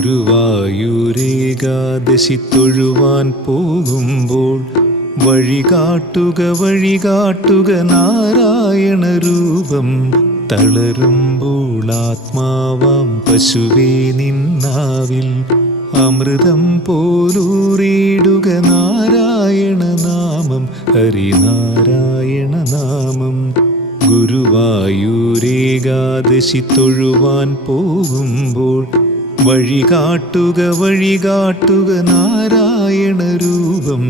ഗുരുവായൂരേകാദശി തൊഴുവാൻ പോകുമ്പോൾ വഴികാട്ടുക നാരായണ രൂപം. തളരുമ്പോൾ ആത്മാവാം പശുവേ നിന്നാവിൽ അമൃതം പോലൂറിയിടുക നാരായണ നാമം, ഹരിനാരായണ നാമം. ഗുരുവായൂരേകാദശി തൊഴുവാൻ പോകുമ്പോൾ വഴികാട്ടുക നാരായണ രൂപം.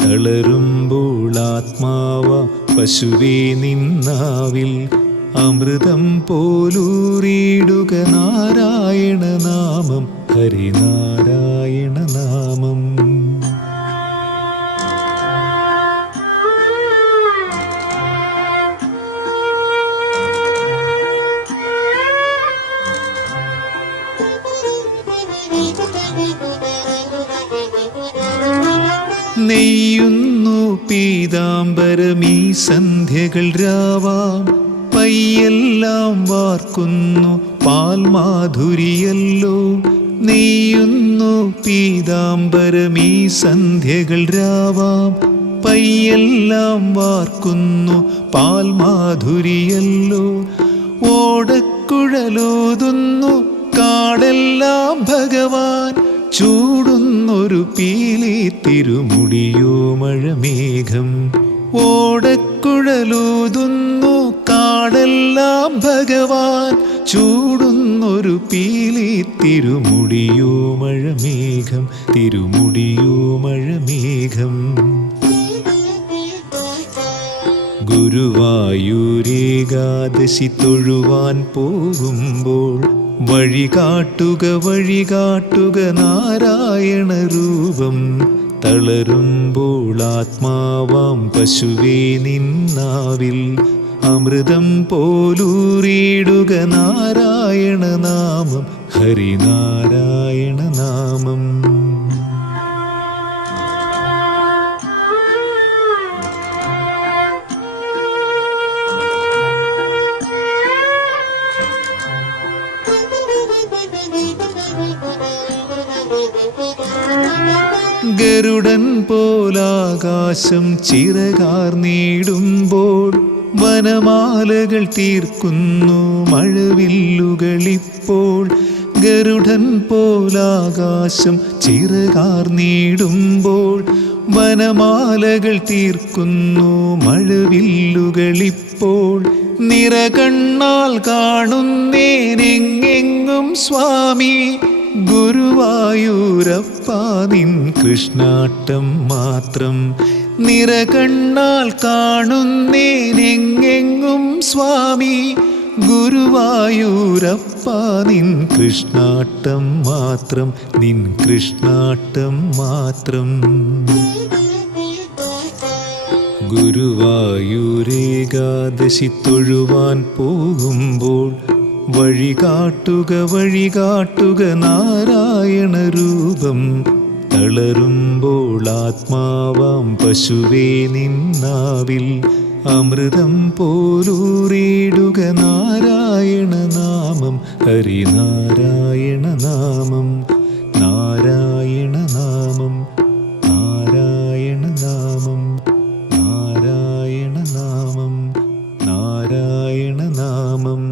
തളരുമ്പോൾ ആത്മാവ പശുവേ നിന്നാവിൽ അമൃതം പോലൂറിയിടുക നാരായണ നാമം, ഹരിനാരായണ നാമം. നെയ്യുന്നു പീതാംബരമീ സന്ധ്യകൾ രാവാം, പയ്യെല്ലാം വാർക്കുന്നു പാൽമാധുരിയല്ലോ. നെയ്യുന്നു പീതാംബരമീ സന്ധ്യകൾ രാവാം, പയ്യെല്ലാം വാർക്കുന്നു പാൽമാധുരിയല്ലോ. ഓടക്കുഴലൂതുന്നു കാടെല്ലാം ഭഗവാൻ, ചൂടുന്നൊരു പീലി തിരുമുടിയോ മഴമേഘം. ഓടക്കുഴലൂതുന്നു കാടെല്ലാം ഭഗവാൻ, ചൂടുന്നൊരു പീലി തിരുമുടിയോ മഴമേഘം, തിരുമുടിയോ മഴമേഘം. ഗുരുവായൂരേകാദശി തൊഴുവാൻ പോകുമ്പോൾ വഴികാട്ടുക നാരായണ രൂപം. തളരുമ്പോൾ ആത്മാവാം പശുവേ നിന്നാവിൽ അമൃതം പോലൂറിയിടുക നാരായണ നാമം, ഹരിനാരായണ നാമം. ഗരുഡൻ പോലാകാശം ചിറകാർന്നിടുമ്പോൾ വനമാലകൾ തീർക്കുന്നു മഴവില്ലുകളിപ്പോൾ. ഗരുഡൻ പോലാകാശം ചിറകാർന്നിടുമ്പോൾ വനമാലകൾ തീർക്കുന്നു മഴവില്ലുകളിപ്പോൾ. നിറകണ്ണാൽ കാണുന്നേനെങ്ങെങ്ങും സ്വാമി, ഗുരുവായൂരപ്പ നിൻ കൃഷ്ണാട്ടം മാത്രം. നിറകണ്ണാൽ കാണുന്നേനെങ്ങെങ്ങും സ്വാമി, ഗുരുവായൂരപ്പ നിൻ കൃഷ്ണാട്ടം മാത്രം, നിൻ കൃഷ്ണാട്ടം മാത്രം. ഗുരുവായൂരേകാദശി തൊഴുവാൻ പോകുമ്പോൾ വഴികാട്ടുക നാരായണ രൂപം. തളരുമ്പോൾ ആത്മാവാം പശുവേ നിന്നാവിൽ അമൃതം പോലൂറിയിടുക നാരായണ നാമം, ഹരിനാരായണ നാമം. നാരായണ നാമം, നാരായണ നാമം, നാരായണ നാമം, നാരായണ നാമം.